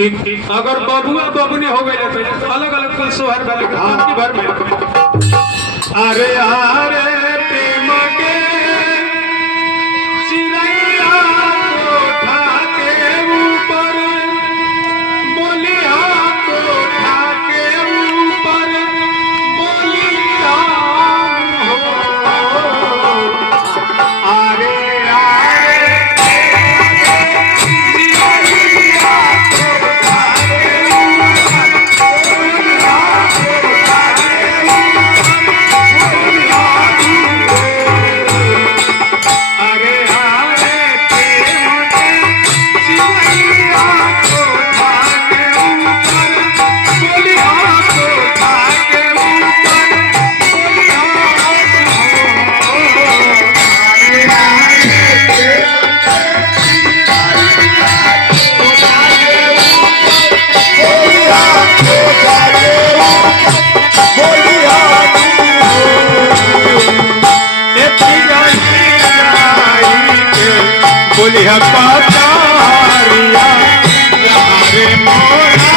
ठीक अगर बबुआ बबुनी हो गए तो अलग अलग कुल सोहर वाले भर में अरे अरे प्रेम के चिड़ैया कोठा के ऊपर बोलिया कोठा के ऊपर बोलिया हो अरे बोलिया पातारिया यारे मोरा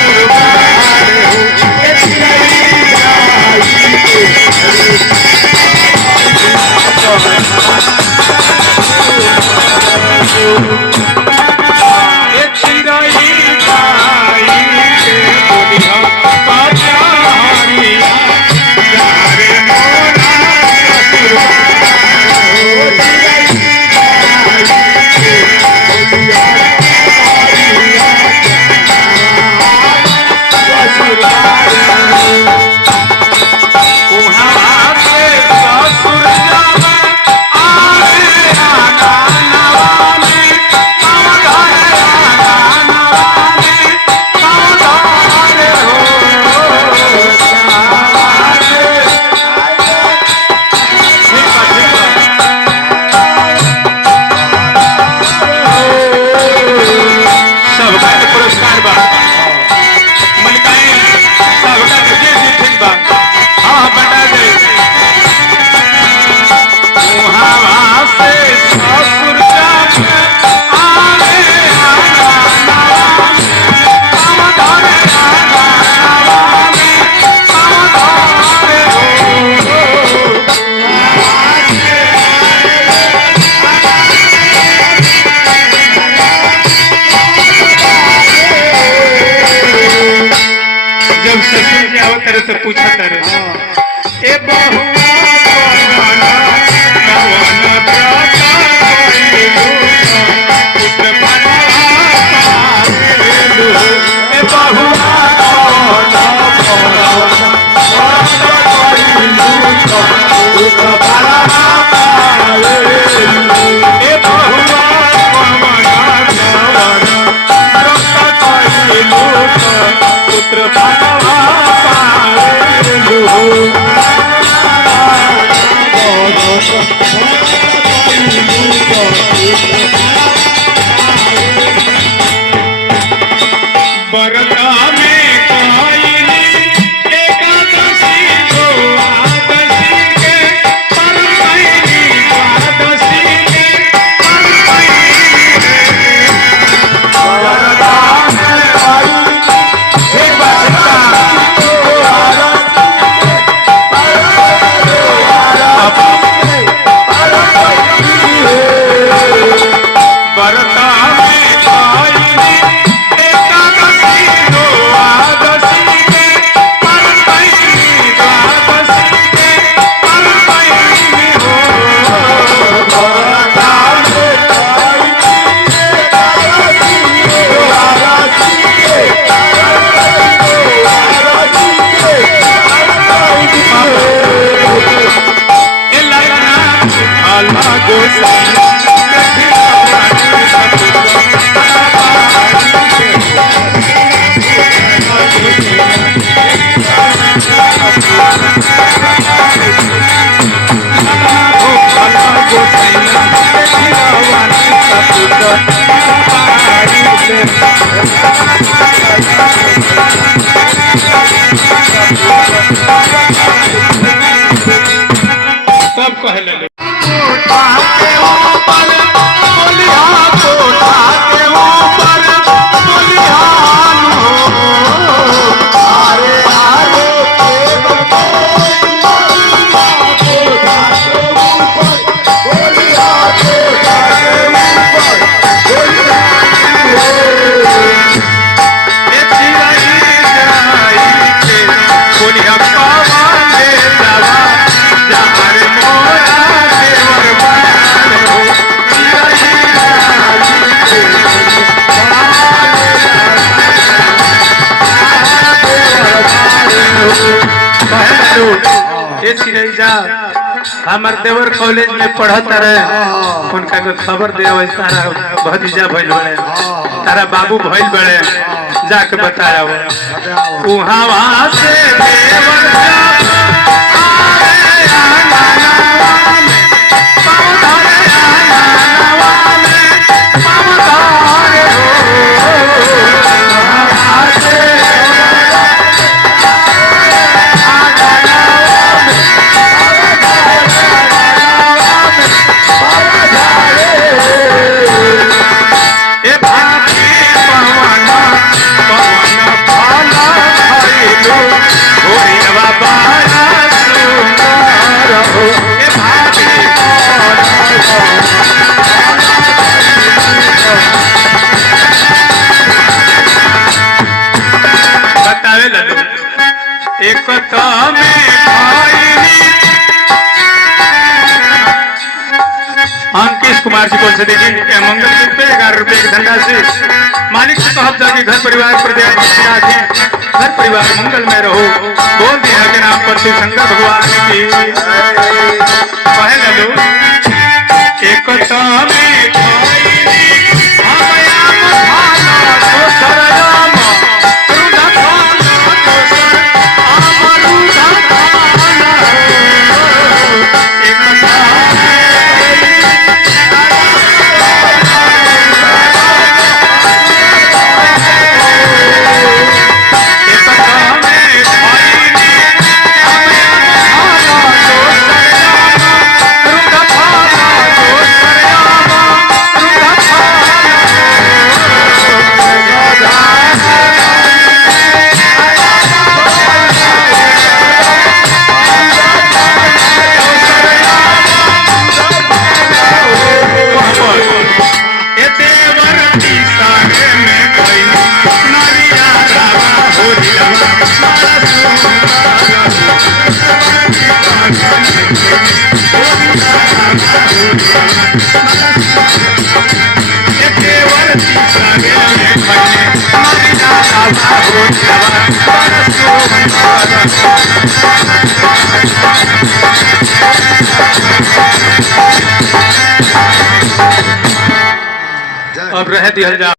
ससुराल हो ये चिड़ै गाई के बोलिया पातारिया यारे मोरा ससुराल हो जब ससुर के आवत करे तो पूछा करे ए बहुआ बना कवन प्राता कइलू पुत्र बना पाएलू ए बहुआ बना कवन प्राता कइलू पुत्र बना पाएलू ए बहुआ बना कवन प्राता कइलू पुत्र बना बरता में कायनी एकादशी द्वादशी के परमैनी द्वादशी के परमैनी बरता में कायनी हे बरता बरता में कायनी एकादशी द्वादशी के परमैनी द्वादशी के परमैनी हो बरता में कायनी एकादशी द्वादशी के परमैनी द्वादशी के परमैनी हो ए लगना अल्लाह गोसाई सब कहले कोठा के ऊपर बोलिया कोठा के ऊपर बोलिया जा हमार देवर कॉलेज में पढ़त रहे उनका को खबर दे तारा भतीजा भइल बड़े तारा बाबू भइल बड़े जाके बताया वहाँ वहाँ से देवर अंकिश कुमार जी को से देखिए मंगल दिन पे 11 रुपए की धनराशि मालिक से कहा था कि घर परिवार पर घर परिवार मंगल में रहो बोल दिया के नाम पर श्री शंकर भगवान की कहे ललो एक अब रह दिया जा